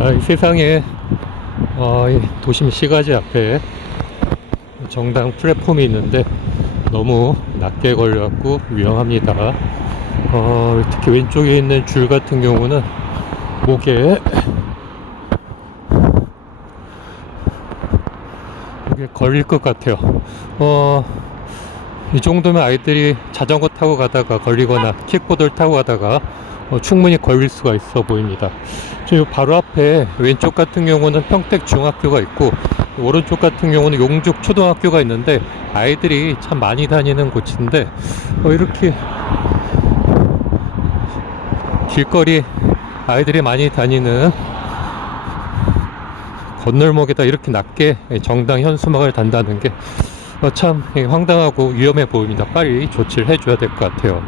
아, 이 세상에 어, 이 도심 시가지 앞에 정당 플랫폼이 있는데 너무 낮게 걸려갖고 위험합니다. 어, 특히 왼쪽에 있는 줄 같은 경우는 목에 목에 걸릴 것 같아요. 어, 이 정도면 아이들이 자전거 타고 가다가 걸리거나 킥보드를 타고 가다가 어, 충분히 걸릴 수가 있어 보입니다. 지금 바로 앞에 왼쪽 같은 경우는 평택 중학교가 있고 오른쪽 같은 경우는 용죽 초등학교가 있는데 아이들이 참 많이 다니는 곳인데 어, 이렇게 길거리 아이들이 많이 다니는 건널목에다 이렇게 낮게 정당 현수막을 단다는 게 어, 참 황당하고 위험해 보입니다. 빨리 조치를 해줘야 될 것 같아요.